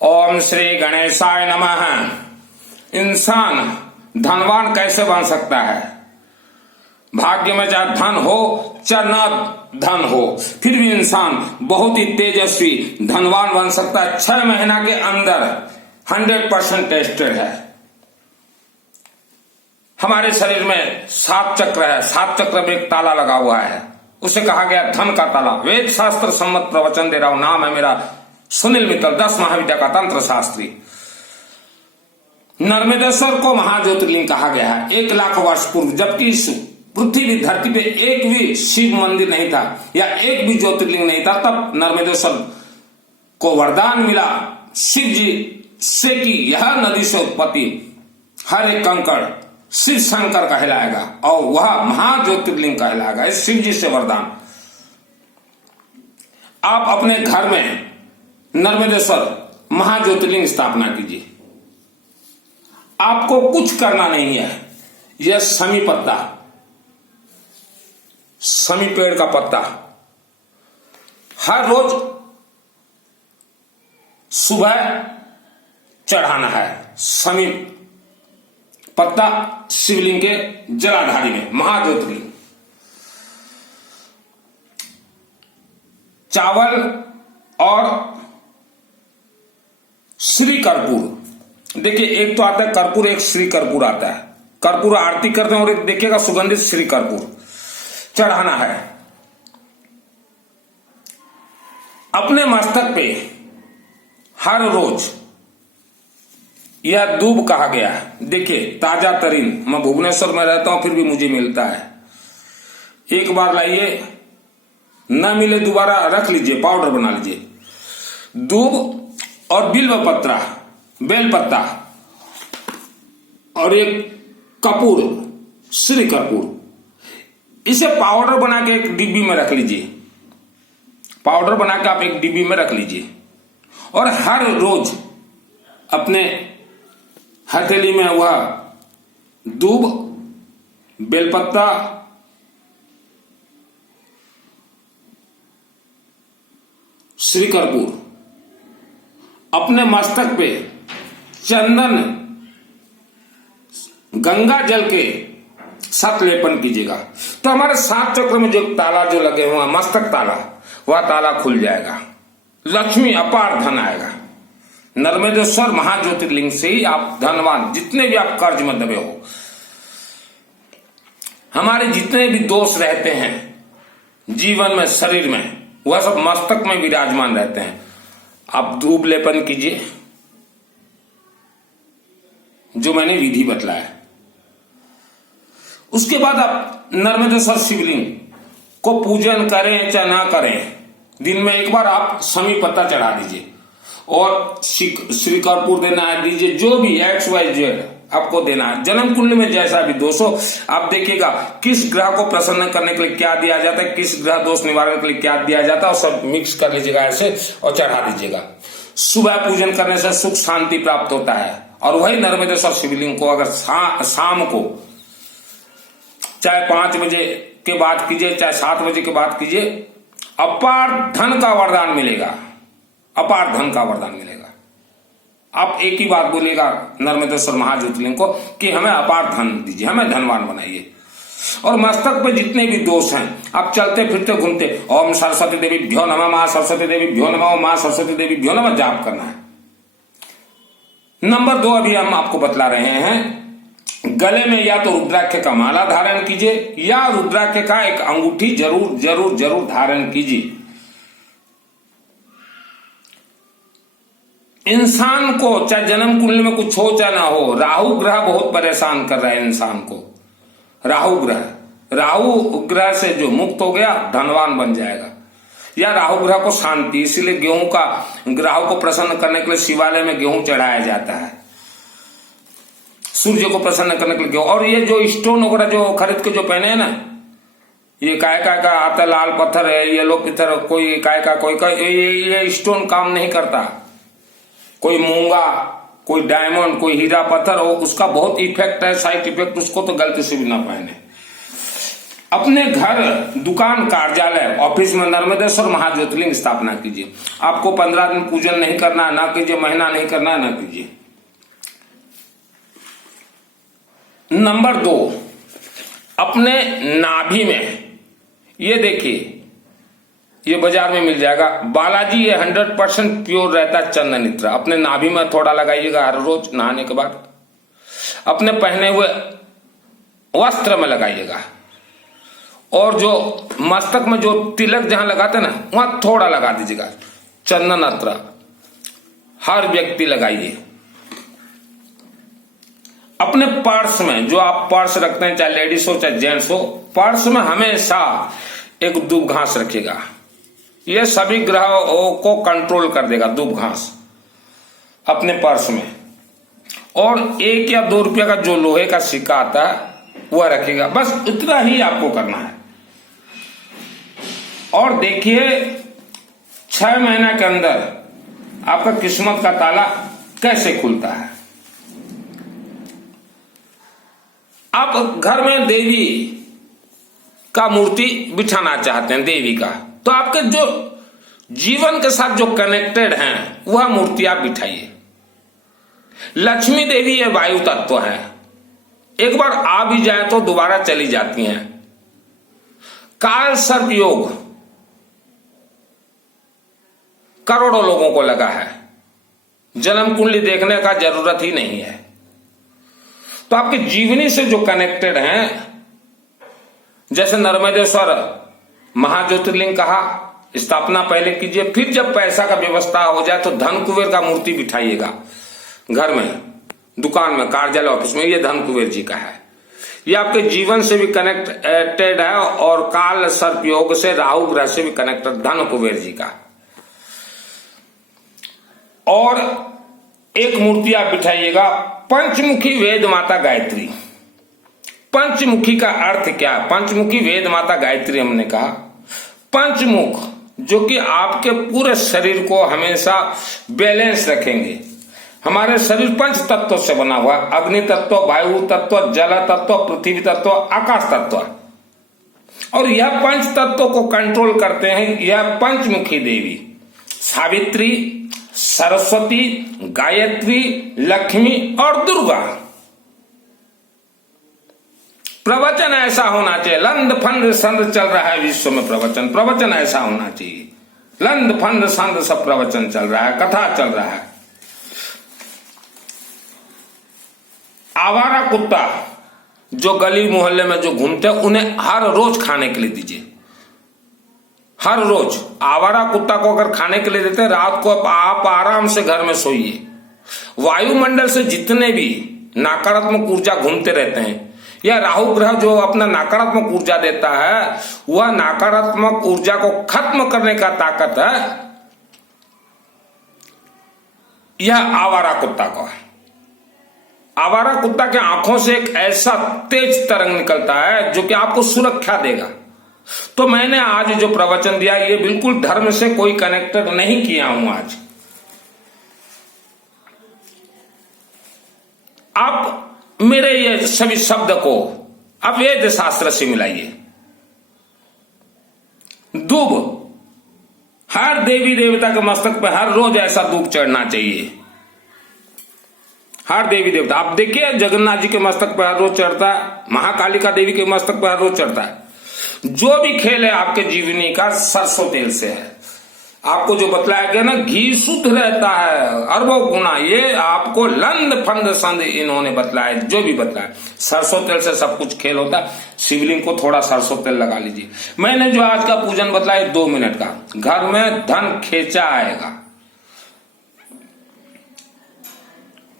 ओम श्री गणेशाय नमः। इंसान धनवान कैसे बन सकता है? भाग्य में चाहे धन हो चाहे न धन हो, फिर भी इंसान बहुत ही तेजस्वी धनवान बन सकता है। 6 महीना के अंदर 100% टेस्टेड है। हमारे शरीर में 7 चक्र है। 7 चक्र में एक ताला लगा हुआ है, उसे कहा गया धन का ताला। वेद शास्त्र सम्मत प्रवचन दे रहा हूं। नाम है मेरा सुनील मित्तल, 10 महाविद्या का तंत्र शास्त्री। नर्मदेश्वर को महाज्योतिर्लिंग कहा गया है 1 लाख वर्ष पूर्व, जबकि इस पृथ्वी धरती पे एक भी शिव मंदिर नहीं था या एक भी ज्योतिर्लिंग नहीं था। तब नर्मदेश्वर को वरदान मिला शिव जी से कि यह नदी से उत्पत्ति हर एक कंकड़ शिव शंकर कहलाएगा और वह महाज्योतिर्लिंग कहलाएगा। इस शिव जी से वरदान। आप अपने घर में नर्मदेश्वर महाज्योतिर्लिंग स्थापना कीजिए। आपको कुछ करना नहीं है। यह शमी पत्ता, शमी पेड़ का पत्ता हर रोज सुबह चढ़ाना है। शमी पत्ता शिवलिंग के जलाधारी में, महाज्योतिर्लिंग। चावल और श्री कर्पूर, देखिए एक तो आता है कर्पूर, एक श्री कर्पूर आता है। कर्पूर आरती करते हैं और एक देखिएगा सुगंधित श्री कर्पूर चढ़ाना है। अपने मस्तक पे हर रोज यह दूब कहा गया है। देखिए ताजा तरीन, मैं भुवनेश्वर में रहता हूं फिर भी मुझे मिलता है। एक बार लाइए, न मिले दोबारा रख लीजिए, पाउडर बना लीजिए। दूब और बिल्व पत्रा, बेल पत्ता और एक कपूर, श्री कपूर, इसे पाउडर बना के एक डिब्बी में रख लीजिए। पाउडर बना के आप एक डिब्बी में रख लीजिए और हर रोज अपने हथेली में वह दूब, बेलपत्ता, श्री कर्पूर, अपने मस्तक पे चंदन गंगा जल के साथ लेपन कीजिएगा। तो हमारे 7 चक्र में जो ताला जो लगे हुए हैं, मस्तक ताला, वह ताला खुल जाएगा। लक्ष्मी अपार धन आएगा। नर्मदेश्वर महाज्योतिर्लिंग से ही आप धनवान, जितने भी आप कर्ज में दबे हो, हमारे जितने भी दोष रहते हैं जीवन में, शरीर में, वह सब मस्तक में विराजमान रहते हैं। आप धूप लेपन कीजिए जो मैंने विधि बतलाया। उसके बाद आप नर्मदेश्वर शिवलिंग को पूजन करें चाहे ना करें, दिन में एक बार आप शमी पत्ता चढ़ा दीजिए और श्री कर्पूर देना है, दीजिए। जो भी XYZ आपको देना है। जन्म कुंडली में जैसा भी दोष हो, आप देखिएगा किस ग्रह को प्रसन्न करने के लिए क्या दिया जाता है, किस ग्रह दोष निवारण के लिए क्या दिया जाता है, और सब मिक्स कर लीजिएगा ऐसे और चढ़ा दीजिएगा। सुबह पूजन करने से सुख शांति प्राप्त होता है। और वही नर्मदेश्वर शिवलिंग को अगर शाम को चाहे 5 बजे के बाद कीजिए चाहे 7 बजे के बाद कीजिए, अपार धन का वरदान मिलेगा। अपार धन का वरदान मिलेगा। आप एक ही बात बोलेगा नर्मदेश्वर महाज्योतिर्लिंग को कि हमें अपार धन दीजिए, हमें धनवान बनाइए। और मस्तक पे जितने भी दोष हैं, आप चलते फिरते घूमते ओम सरस्वती देवी भ्यो नमः, मां सरस्वती देवी भ्यो नमः, मां सरस्वती देवी भ्यो नमः जाप करना है। नंबर 2 अभी हम आपको बतला रहे हैं, गले में या तो रुद्राक्ष का माला धारण कीजिए या रुद्राक्ष का एक अंगूठी जरूर जरूर जरूर धारण कीजिए। इंसान को चाहे जन्म कुंडली में कुछ हो चाहे ना हो, राहु ग्रह बहुत परेशान कर रहा है इंसान को। राहु ग्रह से जो मुक्त हो गया धनवान बन जाएगा। या राहु ग्रह को शांति, इसीलिए गेहूं का, ग्रहों को प्रसन्न करने के लिए शिवालय में गेहूं चढ़ाया जाता है। सूर्य को प्रसन्न करने के लिए गेहूं। और ये जो स्टोन वगैरह जो खरीद के जो पहने हैं ना, ये काय का आता, लाल पत्थर है, येलो पत्थर, कोई काय का, कोई का, ये स्टोन काम नहीं करता। कोई मूंगा, कोई डायमंड, कोई हीरा पत्थर हो, उसका बहुत इफेक्ट है, साइड इफेक्ट। उसको तो गलती से भी ना पहने। अपने घर, दुकान, कार्यालय, ऑफिस में नर्मदेश्वर महाज्योतिर्लिंग स्थापना कीजिए। आपको 15 दिन पूजन नहीं करना, ना कीजिए, महीना नहीं करना, ना कीजिए। नंबर 2, अपने नाभि में, ये देखिए, ये बाजार में मिल जाएगा बालाजी, ये 100% प्योर रहता है चंदन इत्र। अपने नाभि में थोड़ा लगाइएगा हर रोज नहाने के बाद। अपने पहने हुए वस्त्र में लगाइएगा, और जो मस्तक में जो तिलक जहां लगाते ना, वहां थोड़ा लगा दीजिएगा चंदन अत्र। हर व्यक्ति लगाइए। अपने पर्स में, जो आप पर्स रखते हैं, चाहे लेडीज हो चाहे जेंट्स हो, पर्स में हमेशा एक दूब घास रखिएगा। यह सभी ग्रहों को कंट्रोल कर देगा, दूब घास अपने पर्स में। और 1 या 2 रुपया का जो लोहे का सिक्का आता है वह रखिएगा। बस इतना ही आपको करना है। और देखिए 6 महीना के अंदर आपका किस्मत का ताला कैसे खुलता है। आप घर में देवी का मूर्ति बिठाना चाहते हैं, देवी का, तो आपके जो जीवन के साथ जो कनेक्टेड हैं वह मूर्ति आप बिठाइए। लक्ष्मी देवी ये वायु तत्व है, एक बार आ भी जाए तो दोबारा चली जाती हैं। काल सर्प योग करोड़ों लोगों को लगा है, जन्म कुंडली देखने का जरूरत ही नहीं है। तो आपकी जीवनी से जो कनेक्टेड हैं, जैसे नर्मदेश्वर महाज्योतिर्लिंग कहा, स्थापना पहले कीजिए, फिर जब पैसा का व्यवस्था हो जाए तो धन कुबेर का मूर्ति बिठाइएगा घर में, दुकान में, कार्यालय, ऑफिस में। ये धन कुबेर जी का है। ये आपके जीवन से भी कनेक्टेड है और काल सर्प योग से, राहु ग्रह से भी कनेक्टेड, धन कुबेर जी का। और एक मूर्ति आप बिठाइएगा, पंचमुखी वेद माता गायत्री। पंचमुखी का अर्थ क्या? पंचमुखी वेद माता गायत्री हमने कहा, पंचमुख जो कि आपके पूरे शरीर को हमेशा बैलेंस रखेंगे। हमारे शरीर 5 तत्वों से बना हुआ, अग्नि तत्व, वायु तत्व, जल तत्व, पृथ्वी तत्व, आकाश तत्व। और यह 5 तत्वों को कंट्रोल करते हैं यह पंचमुखी देवी, सावित्री, सरस्वती, गायत्री, लक्ष्मी और दुर्गा। प्रवचन ऐसा होना चाहिए, लंद फंद संद चल रहा है विश्व में प्रवचन ऐसा होना चाहिए। लंद फंद संद सब प्रवचन चल रहा है, कथा चल रहा है। आवारा कुत्ता जो गली मोहल्ले में जो घूमते हैं, उन्हें हर रोज खाने के लिए दीजिए। हर रोज आवारा कुत्ता को अगर खाने के लिए देते हैं, रात को आप आराम से घर में सोइए। वायुमंडल से जितने भी नकारात्मक ऊर्जा घूमते रहते हैं, या राहु ग्रह जो अपना नकारात्मक ऊर्जा देता है, वह नकारात्मक ऊर्जा को खत्म करने का ताकत है यह आवारा कुत्ता को है। आवारा कुत्ता के आंखों से एक ऐसा तेज तरंग निकलता है जो कि आपको सुरक्षा देगा। तो मैंने आज जो प्रवचन दिया, ये बिल्कुल धर्म से कोई कनेक्टेड नहीं किया हूं। आज आप मेरे ये सभी शब्द को अब वेद शास्त्र से मिलाइए। दूब, हर देवी देवता के मस्तक पर हर रोज ऐसा दूब चढ़ना चाहिए। हर देवी देवता, आप देखिए जगन्नाथ जी के मस्तक पर हर रोज चढ़ता है, महाकालिका देवी के मस्तक पर हर रोज चढ़ता है। जो भी खेल है आपके जीवनी का, सरसों तेल से है। आपको जो बतलाया गया ना, घी शुद्ध रहता है अरबों गुना, ये आपको लंद फंद संद इन्होंने बतलाया, जो भी बतलाया। सरसों तेल से सब कुछ खेल होता है। शिवलिंग को थोड़ा सरसों तेल लगा लीजिए। मैंने जो आज का पूजन बतलाया 2 मिनट का, घर में धन खेचा आएगा।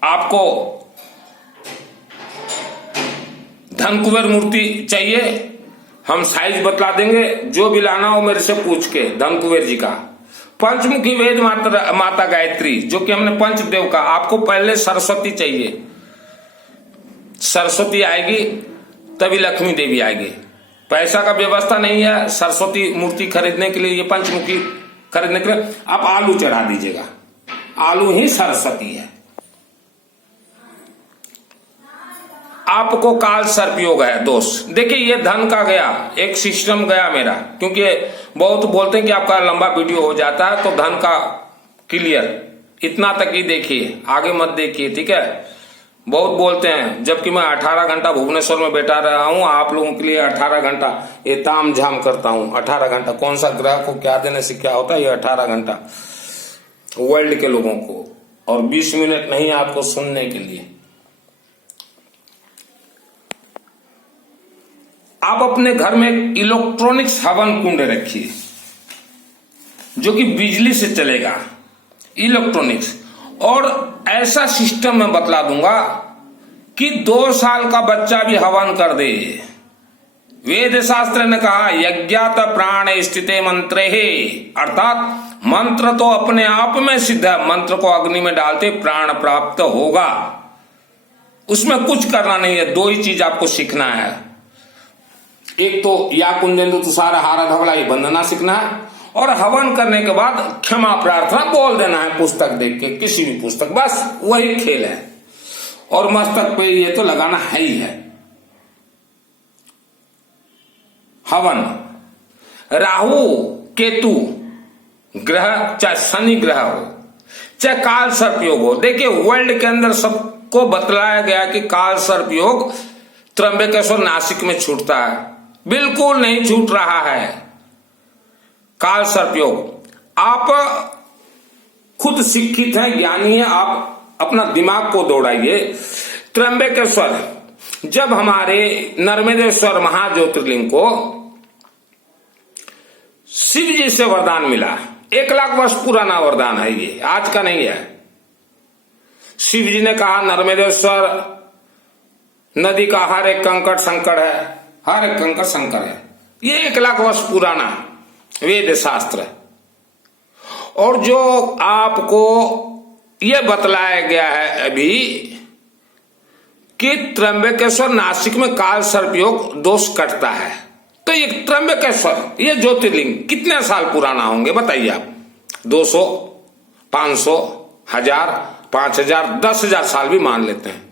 आपको धन कुबेर मूर्ति चाहिए, हम साइज बतला देंगे, जो भी लाना हो मेरे से पूछ के। धन कुबेर जी का पंचमुखी वेद माता गायत्री, जो कि हमने पंचदेव का। आपको पहले सरस्वती चाहिए, सरस्वती आएगी तभी लक्ष्मी देवी आएगी। पैसा का व्यवस्था नहीं है सरस्वती मूर्ति खरीदने के लिए, ये पंचमुखी खरीदने के लिए आप आलू चढ़ा दीजिएगा। आलू ही सरस्वती है। आपको काल सर्प योग है दोष। देखिए ये धन का गया, एक सिस्टम गया मेरा, क्योंकि बहुत बोलते हैं कि आपका लंबा वीडियो हो जाता है, तो धन का क्लियर इतना तक ही देखिए, आगे मत देखिए, ठीक है। बहुत बोलते हैं, जबकि मैं 18 घंटा भुवनेश्वर में बैठा रहा हूं, आप लोगों के लिए 18 घंटा ये ताम झाम करता हूं। 18 घंटा कौन सा ग्रह को क्या देने से क्या होता है, ये 18 घंटा वर्ल्ड के लोगों को, और 20 मिनट नहीं आपको सुनने के लिए। आप अपने घर में इलेक्ट्रॉनिक्स हवन कुंड रखिए जो कि बिजली से चलेगा, इलेक्ट्रॉनिक्स। और ऐसा सिस्टम मैं बतला दूंगा कि 2 साल का बच्चा भी हवन कर दे। वेद शास्त्र ने कहा यज्ञात प्राण स्थिते मंत्रे है, अर्थात मंत्र तो अपने आप में सिद्ध है, मंत्र को अग्नि में डालते प्राण प्राप्त होगा। उसमें कुछ करना नहीं है, 2 ही चीज आपको सीखना है। एक तो या कुंजेंदु तुषार हारा धवला ये वंदना सीखना है, और हवन करने के बाद क्षमा प्रार्थना बोल देना है पुस्तक देख के, किसी भी पुस्तक, बस वही खेल है। और मस्तक पे ये तो लगाना है ही है। हवन, राहु केतु ग्रह, चाहे शनि ग्रह हो, चाहे काल सर्प योग हो। देखिए वर्ल्ड के अंदर सबको बतलाया गया कि काल सर्प योग त्र्यंबकेश्वर नासिक में छूटता है, बिल्कुल नहीं छूट रहा है काल सर्प योग। आप खुद शिक्षित हैं, ज्ञानी हैं, आप अपना दिमाग को दौड़ाइए। त्र्यंबकेश्वर, जब हमारे नर्मदेश्वर महाज्योतिर्लिंग को शिव जी से वरदान मिला, 1 लाख वर्ष पुराना वरदान है, ये आज का नहीं है। शिव जी ने कहा नर्मदेश्वर नदी का हर एक कंकड़ संकट है, हर एक कंकड़ संकट है। ये 1 लाख वर्ष पुराना वेद शास्त्र है। और जो आपको यह बतलाया गया है अभी कि त्र्यंबकेश्वर नासिक में काल सर्प योग दोष कटता है, तो ये त्र्यंबकेश्वर ये ज्योतिर्लिंग कितने साल पुराना होंगे बताइए आप? 200, 500, 1000, 5000, 10,000 साल भी मान लेते हैं।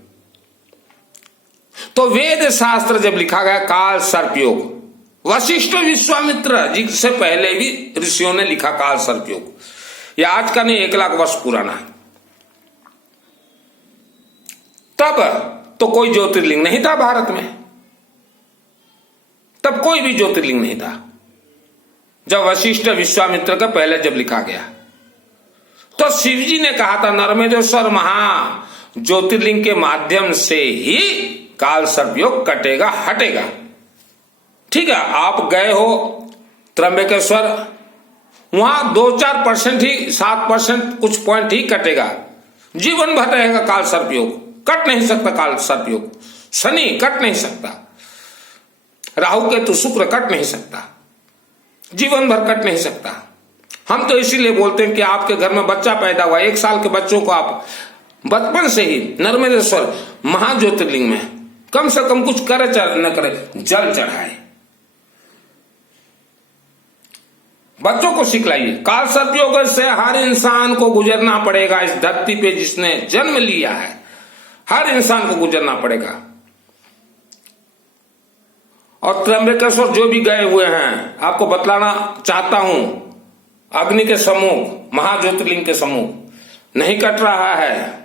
तो वेद शास्त्र जब लिखा गया काल सर्प योग, वशिष्ठ विश्वामित्र जी से पहले भी ऋषियों ने लिखा काल सर्प योग, यह आज का नहीं 1 लाख वर्ष पुराना है। तब तो कोई ज्योतिर्लिंग नहीं था भारत में, तब कोई भी ज्योतिर्लिंग नहीं था जब वशिष्ठ विश्वामित्र का पहले जब लिखा गया। तो शिव जी ने कहा था नर्मदेश्वर महा ज्योतिर्लिंग के माध्यम से ही काल सर्प योग कटेगा, हटेगा। ठीक है, आप गए हो त्र्यंबकेश्वर, वहां 2-4% ही, 7% कुछ पॉइंट ही कटेगा, जीवन भर रहेगा काल सर्प योग, कट नहीं सकता काल सर्प योग। शनि कट नहीं सकता, राहु केतु शुक्र कट नहीं सकता, जीवन भर कट नहीं सकता। हम तो इसीलिए बोलते हैं कि आपके घर में बच्चा पैदा हुआ, 1 साल के बच्चों को आप बचपन से ही नर्मदेश्वर महाज्योतिर्लिंग में कम से कम कुछ करे न करे जल चढ़ाए, बच्चों को सिखलाइए। काल सर्प योग से हर इंसान को गुजरना पड़ेगा, इस धरती पे जिसने जन्म लिया है हर इंसान को गुजरना पड़ेगा। और त्र्यंबकेश्वर जो भी गए हुए हैं, आपको बतलाना चाहता हूं, अग्नि के सम्मुख, महाज्योतिर्लिंग के सम्मुख नहीं कट रहा है।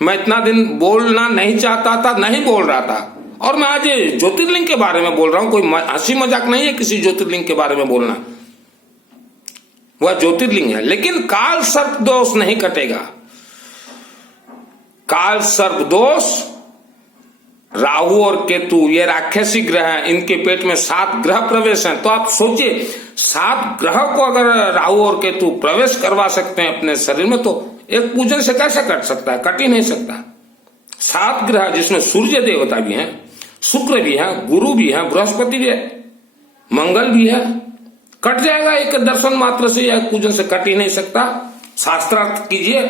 मैं इतना दिन बोलना नहीं चाहता था, नहीं बोल रहा था, और मैं आज ज्योतिर्लिंग के बारे में बोल रहा हूं। कोई हंसी मजाक नहीं है किसी ज्योतिर्लिंग के बारे में बोलना, वह ज्योतिर्लिंग है। लेकिन काल सर्प दोष नहीं कटेगा। काल सर्प दोष, राहु और केतु ये राक्षसी ग्रह हैं, इनके पेट में 7 ग्रह प्रवेश हैं। तो आप सोचिए 7 ग्रह को अगर राहु और केतु प्रवेश करवा सकते हैं अपने शरीर में, तो एक पूजन से कैसे कट सकता है? कट ही नहीं सकता। 7 ग्रह जिसमें सूर्य देवता भी हैं, शुक्र भी है, गुरु भी है, बृहस्पति भी है, मंगल भी है, कट जाएगा एक दर्शन मात्र से, या पूजन से कट ही नहीं सकता। शास्त्रार्थ कीजिए,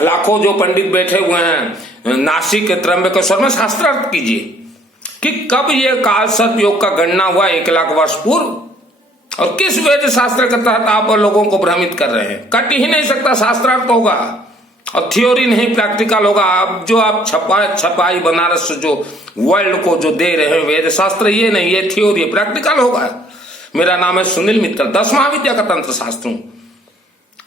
लाखों जो पंडित बैठे हुए हैं नासिक त्र्यंबकेश्वर में, शास्त्रार्थ कीजिए कि कब ये काल सर्प योग का गणना हुआ 1 लाख वर्ष पूर्व, और किस वेद शास्त्र के तहत आप लोगों को भ्रमित कर रहे हैं। कट ही नहीं सकता, शास्त्रार्थ होगा। और थ्योरी नहीं प्रैक्टिकल होगा। अब जो आप छपाई बनारस से जो वर्ल्ड को जो दे रहे हैं वेद शास्त्र, ये नहीं, ये थ्योरी है, प्रैक्टिकल होगा। मेरा नाम है सुनील मित्तल, 10 महाविद्या का तंत्र शास्त्र हूं,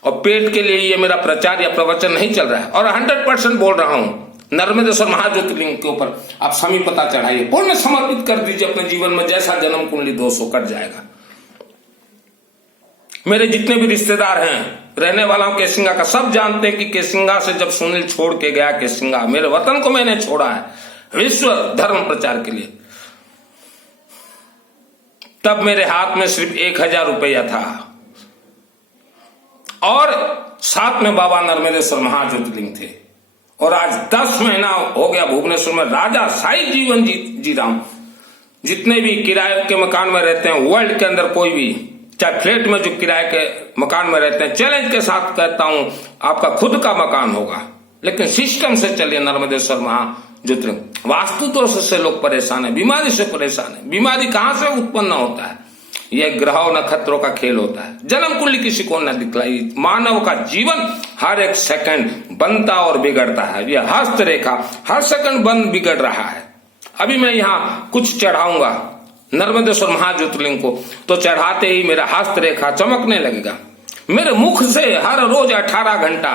और पेट के लिए ये मेरा प्रचार या प्रवचन नहीं चल रहा है, और 100% बोल रहा हूं। नर्मदेश्वर महाज्योतिर्लिंग के ऊपर आप समीपता चढ़ाइए, पूर्ण समर्पित कर दीजिए अपने जीवन में, जैसा जन्म कुंडली दोष हो कट जाएगा। मेरे जितने भी रिश्तेदार हैं, रहने वाला हूं केसिंगा का, सब जानते हैं कि केसिंगा से जब सुनील छोड़ के गया, केसिंगा मेरे वतन को मैंने छोड़ा है विश्व धर्म प्रचार के लिए, तब मेरे हाथ में सिर्फ 1000 रुपया था, और साथ में बाबा नर्मदेश्वर महाज्योतिर्लिंग थे। और आज 10 महीना हो गया भुवनेश्वर में राजा शाही जीवन जी रहा हूं। जितने भी किराए के मकान में रहते हैं वर्ल्ड के अंदर, कोई भी चाहे फ्लैट में जो किराए के मकान में रहते हैं, चैलेंज के साथ कहता हूं आपका खुद का मकान होगा, लेकिन सिस्टम से चलिए नर्मदेश्वर महाज्योतिर्लिंग। वास्तु दोष से लोग परेशान है, बीमारी से परेशान है। बीमारी कहां से उत्पन्न होता है? यह ग्रहों नक्षत्रों का खेल होता है। जन्म कुंडली किसी को न दिखलाई। मानव का जीवन हर एक सेकंड बनता और बिगड़ता है। यह हस्त रेखा हर सेकंड बन बिगड़ रहा है। अभी मैं यहाँ कुछ चढ़ाऊंगा नर्मदेश्वर महाज्योतिर्लिंग को, तो चढ़ाते ही मेरा हस्त रेखा चमकने लगेगा। मेरे मुख से हर रोज 18 घंटा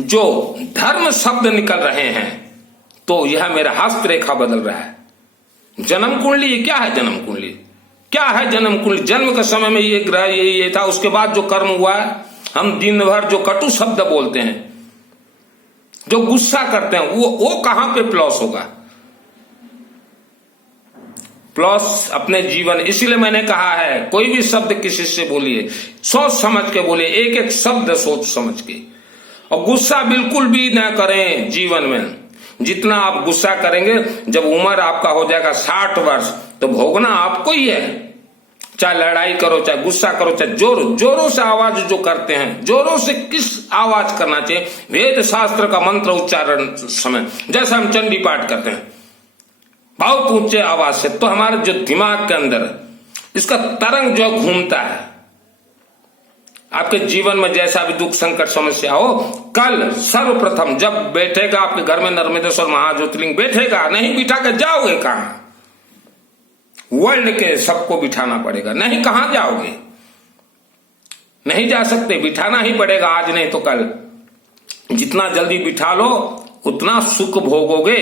जो धर्म शब्द निकल रहे हैं, तो यह मेरा हस्त रेखा बदल रहा है। जन्म कुंडली क्या है? जन्म कुंडली क्या है? जन्म कुंडली जन्म के समय में ये ग्रह ये था, उसके बाद जो कर्म हुआ है, हम दिन भर जो कटु शब्द बोलते हैं, जो गुस्सा करते हैं, वो कहां पे प्लस होगा? प्लस अपने जीवन। इसीलिए मैंने कहा है कोई भी शब्द किसी से बोलिए, सोच समझ के बोलिए, एक एक शब्द सोच समझ के, और गुस्सा बिल्कुल भी ना करें जीवन में। जितना आप गुस्सा करेंगे, जब उम्र आपका हो जाएगा 60 वर्ष, तो भोगना आपको ही है। चाहे लड़ाई करो, चाहे गुस्सा करो, चाहे जोरों से आवाज जो करते हैं, जोरों से किस आवाज करना चाहिए? वेद शास्त्र का मंत्र उच्चारण समय जैसे हम चंडी पाठ करते हैं बहुत ऊंचे आवाज से, तो हमारे जो दिमाग के अंदर इसका तरंग जो घूमता है, आपके जीवन में जैसा भी दुख संकट समस्या हो, कल सर्वप्रथम जब बैठेगा आपके घर में नर्मदेश्वर महाज्योतिर्लिंग बैठेगा, नहीं बिठा के जाओगे कहां? वर्ल्ड के सबको बिठाना पड़ेगा, नहीं कहां जाओगे? नहीं जा सकते, बिठाना ही पड़ेगा, आज नहीं तो कल। जितना जल्दी बिठा लो उतना सुख भोगोगे।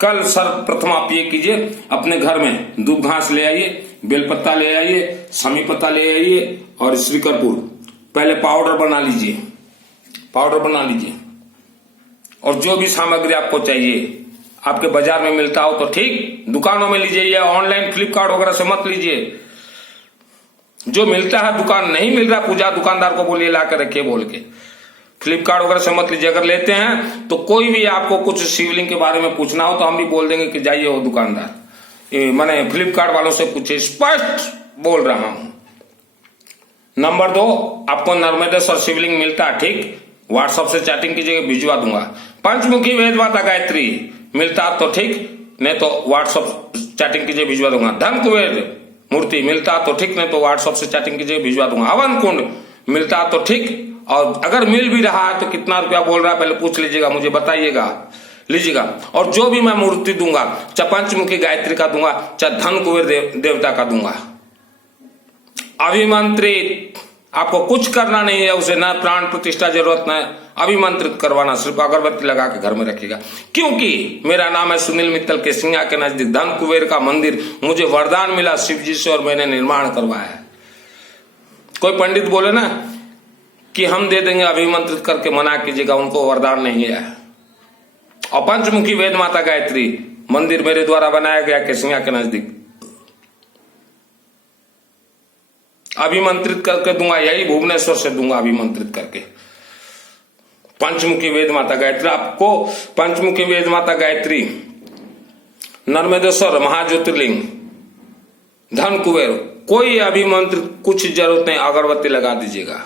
कल सर्वप्रथम आप ये कीजिए, अपने घर में दूब घास ले आइए, बेलपत्ता ले आइए, समी पत्ता ले आइए, और श्रीकरपुर पहले पाउडर बना लीजिए, और जो भी सामग्री आपको चाहिए, आपके बाजार में मिलता हो तो ठीक, दुकानों में लीजिए, या ऑनलाइन फ्लिपकार्ट वगैरह से मत लीजिए। जो मिलता है दुकान, नहीं मिल रहा पूजा दुकानदार को बोलिए ला कर रखिए बोल के, फ्लिपकार्ट वगैरह से मत लीजिए। अगर लेते हैं तो कोई भी आपको कुछ शिवलिंग के बारे में पूछना हो तो हम भी बोल देंगे कि जाइए वो दुकानदार, मैंने फ्लिपकार्ट वालों से पूछे, स्पष्ट बोल रहा हूं। नंबर 2, आपको नर्मदेश्वर शिवलिंग मिलता है ठीक, व्हाट्सएप से चैटिंग कीजिएगा, भिजवा दूंगा। पंचमुखी वेद माता गायत्री मिलता तो ठीक, नहीं तो व्हाट्सएप चैटिंग कीजिए, भिजवा दूंगा। धन कुबेर मूर्ति मिलता तो ठीक, नहीं तो व्हाट्सएप से चैटिंग कीजिए, भिजवा दूंगा। हवन कुंड मिलता तो ठीक, और अगर मिल भी रहा है तो कितना रुपया बोल रहा है पहले पूछ लीजिएगा, मुझे बताइएगा, लीजिएगा। और जो भी मैं मूर्ति दूंगा, चाहे पंचमुखी गायत्री का दूंगा, चाहे धन कुबेर देवता का दूंगा, अभिमंत्रित। आपको कुछ करना नहीं है उसे, ना प्राण प्रतिष्ठा जरूरत, न अभिमंत्रित करवाना, सिर्फ अगरबत्ती लगा के घर में रखिएगा। क्योंकि मेरा नाम है सुनील मित्तल, केसिंगा के नजदीक धन कुबेर का मंदिर मुझे वरदान मिला शिव जी से, और मैंने निर्माण करवाया है। कोई पंडित बोले ना कि हम दे देंगे, अभिमंत्रित करके मना कीजिएगा, उनको वरदान नहीं है। और पंचमुखी वेद माता गायत्री मंदिर मेरे द्वारा बनाया गया केसिंगा के नजदीक, अभिमंत्रित करके दूंगा, यही भुवनेश्वर से दूंगा अभिमंत्रित करके। पंचमुखी वेद माता गायत्री, आपको पंचमुखी वेद माता गायत्री, नर्मदेश्वर महाज्योतिर्लिंग, धन कुबेर, कोई अभिमंत्रित कुछ जरूरत नहीं, अगरबत्ती लगा दीजिएगा।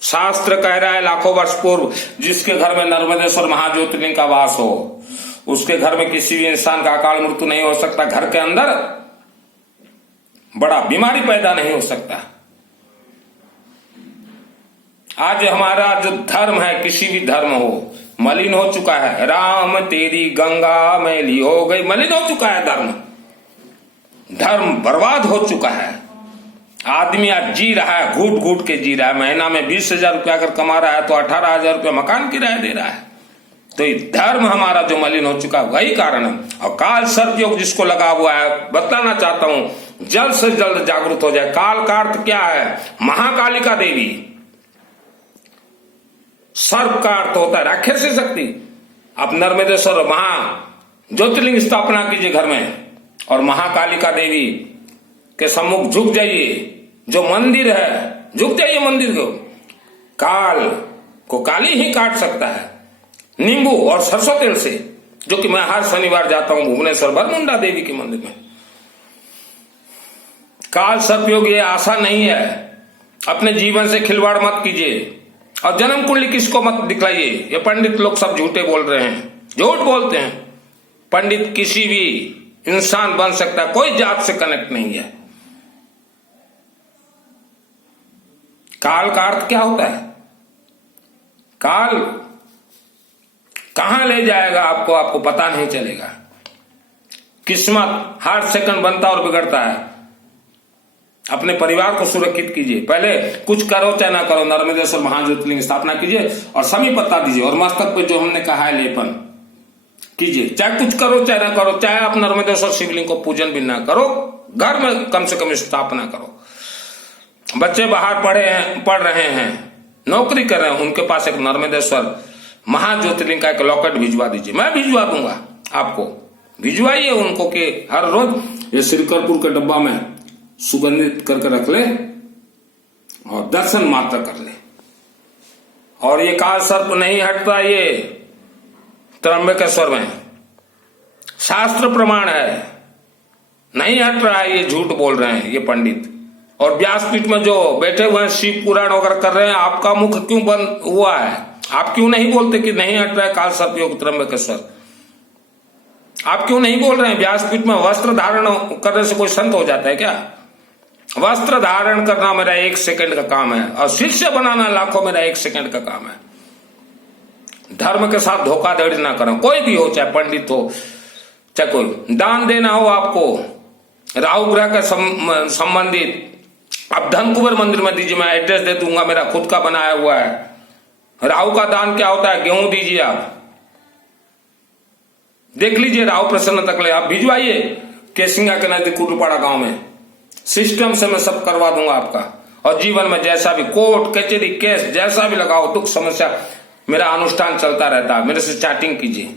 शास्त्र कह रहा है लाखों वर्ष पूर्व जिसके घर में नर्मदेश्वर महाज्योतिर्लिंग का वास हो, उसके घर में किसी भी इंसान का अकाल मृत्यु नहीं हो सकता, घर के अंदर बड़ा बीमारी पैदा नहीं हो सकता। आज हमारा जो धर्म है, किसी भी धर्म हो, मलिन हो चुका है। राम तेरी गंगा मैली हो गई, मलिन हो चुका है धर्म। धर्म बर्बाद हो चुका है। आदमी आज जी रहा है, घूट घूट के जी रहा है। महीना में 20,000 रुपया अगर कमा रहा है तो 18,000 रुपया मकान किराया दे रहा है। तो ये धर्म हमारा जो मलिन हो चुका है वही कारण है। और काल सर्प योग जिसको लगा हुआ है, बताना चाहता हूं जल्द से जल्द जागृत हो जाए। काल का अर्थ क्या है? महाकालिका देवी। सर्प का अर्थ होता है राक्षसी शक्ति। आप नर्मदेश्वर महा ज्योतिर्लिंग स्थापना कीजिए घर में और महाकालिका देवी के सम्मुख झुक जाइए। जो मंदिर है, झुक जाइए मंदिर को। काल को काली ही काट सकता है नींबू और सरसों तेल से, जो कि मैं हर शनिवार जाता हूं भुवनेश्वर बरमुंडा देवी के मंदिर में। काल सर्पयोग ये आशा नहीं है। अपने जीवन से खिलवाड़ मत कीजिए और जन्म कुंडली किसको मत दिखलाइए। ये पंडित लोग सब झूठे बोल रहे हैं, झूठ बोलते हैं। पंडित किसी भी इंसान बन सकता है, कोई जात से कनेक्ट नहीं है। काल का अर्थ क्या होता है? काल कहां ले जाएगा आपको पता नहीं चलेगा। किस्मत हर सेकंड बनता और बिगड़ता है। अपने परिवार को सुरक्षित कीजिए। पहले कुछ करो चाहे ना करो, नर्मदेश्वर महाज्योतिर्लिंग स्थापना कीजिए और समी पत्ता दीजिए और मस्तक पे जो हमने कहा है लेपन कीजिए। चाहे कुछ करो चाहे ना करो, चाहे आप नर्मदेश्वर शिवलिंग को पूजन भी ना करो, घर में कम से कम स्थापना करो। बच्चे बाहर पढ़ रहे हैं, नौकरी कर रहे हैं, उनके पास एक नर्मदेश्वर महाज्योतिर्लिंग का एक लॉकेट भिजवा दीजिए। मैं भिजवा दूंगा आपको, भिजवाइए उनको कि हर रोज ये श्रीकरपुर के डब्बा में सुगंधित करके रख ले और दर्शन मात्र कर ले। और ये काल सर्प नहीं हटता, ये त्र्यंबकेश्वर में शास्त्र प्रमाण है, नहीं हट रहा है। ये झूठ बोल रहे हैं ये पंडित। और व्यासपीठ में जो बैठे हुए हैं शिव पुराण वगैरह कर रहे हैं, आपका मुख क्यों बंद हुआ है? आप क्यों नहीं बोलते कि नहीं हट रहा है काल सर्प योग त्र्यंबकेश्वर? आप क्यों नहीं बोल रहे हैं? व्यासपीठ में वस्त्र धारण करने से कोई संत हो जाता है क्या? वस्त्र धारण करना मेरा 1 सेकंड का काम है और शिष्य बनाना लाखों मेरा 1 सेकंड का काम है। धर्म के साथ धोखाधड़ी ना करें, कोई भी हो, चाहे पंडित हो चाहे कोई। दान देना हो आपको राहु ग्रह के संबंधित, आप धन कुबेर मंदिर में दीजिए, मैं एड्रेस दे दूंगा, मेरा खुद का बनाया हुआ है। राहु का दान क्या होता है? गेहूं दीजिए, आप देख लीजिए। राहु प्रसन्न तक ले आप भिजवाइए केसिंगा के नजदीक कुटुपाड़ा गांव में। सिस्टम से मैं सब करवा दूंगा आपका। और जीवन में जैसा भी कोर्ट कचहरी केस जैसा भी लगाओ, दुख समस्या, मेरा अनुष्ठान चलता रहता है। मेरे से चैटिंग कीजिए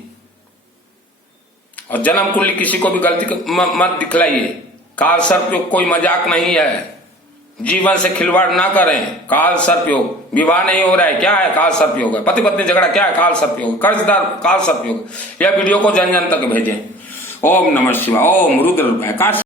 और जन्म कुंडली किसी को भी गलती मत दिखलाइए। काल सर्प योग कोई मजाक नहीं है। जीवन से खिलवाड़ ना करें। काल सर्प योग, विवाह नहीं हो रहा है, क्या है? काल सर्प योग है। पति पत्नी झगड़ा, क्या है? काल सर्प योग। कर्जदार, काल सर्प योग। यह वीडियो को जन जन तक भेजें। ओम नमः शिवाय। ओम रुद्र।